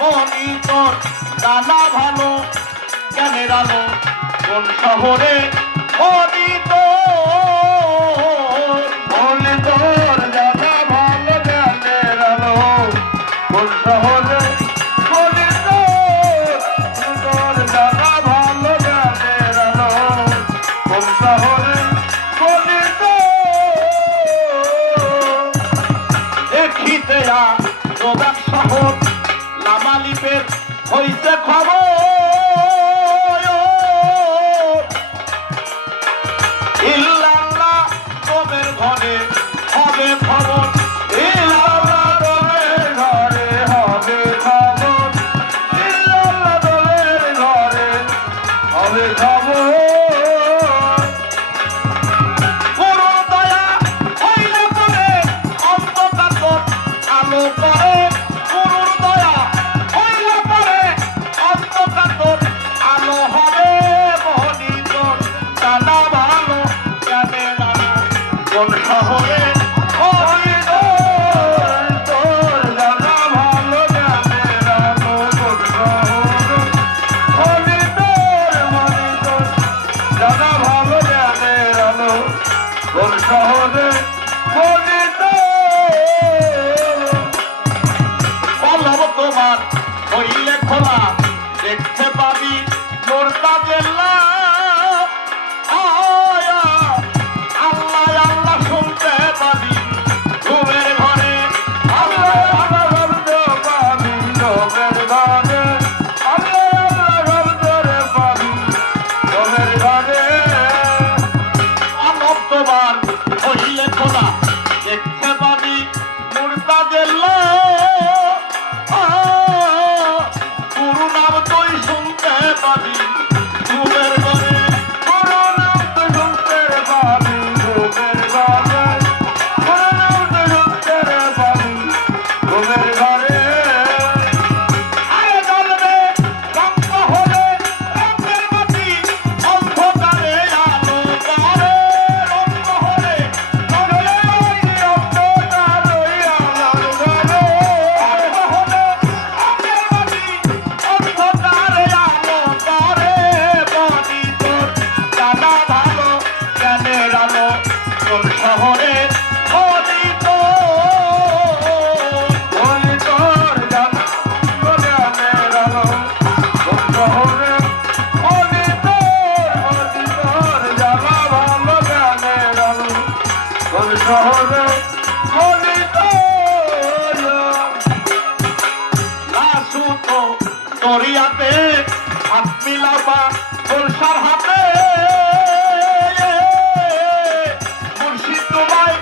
মনি তোর জানা ভালো জ্ঞানের আলো কোন শহরে মনি তোর জানা ভালো জ্ঞানের আলো কোন শহরে মনি তোর জানা ভালো জ্ঞানের আলো কোন শহরে মনি তোর দেখিতে রোগাক শহর লামালিপের হইছে খবর ইল্লাল্লাহ তোমের ঘরে হবে খবর ইল্লাল্লাহ তোমের ঘরে হবে খবর ইল্লাল্লাহ তোমের ঘরে হবে খবর পুরো দয়া হইলে পরে অন্ধকার আলো করে পুরো দয়া হইলে পরে অন্ধকার আলো হবে মনি তোর জানা ভালো জ্ঞানের আলো কোন শহরে মনি তোর জানা ভালো জ্ঞানের আলো কোন শহরে মনি তোর জানা ভালো জ্ঞানের আলো কোন শহরে মনি পল্লব তোমার হইলে খোলা দেখতে পাবি মোরতা জেল্লা আল্লাহ আল্লাহ শুনতে পাবি ঘুমের ঘরে আল্লাহ আল্লাহ শব্দ পাবি ঘুমের ঘরে আল্লাহ আল্লাহ শব্দ পাবি ঘুমের ঘরে পল্লব তোমার হইলে খোলা দেখতে পাবি মোরতা জেল্লা গুরু নাম তুই শুনতে পাবি ঘুমের ঘরে গুরু নাম তুই শুনতে পাবি ঘুমের ঘরে গুরু নাম তুই শুনতে পাবি ঘুমের ঘরে আরে জ্বলবে রক্ত হলে রক্তের বাতি অন্ধকারে আলো করে রক্ত হলে জ্বলবে অন্ধকারে আলো করে রক্ত হলে রক্তের বাতি অন্ধকারে আলো করে মনি তোর জানা ভালো জ্ঞানের আলো কোন শহরে মনি তোর জানা ভালো জ্ঞানের আলো কোন শহরে মনি তোর জানা ভালো জ্ঞানের আলো কোন শহরে মনি তোর লাসুতো দরিয়াতে হাত মিলাবা কলসার হাতে মুর্শিদ তোমায়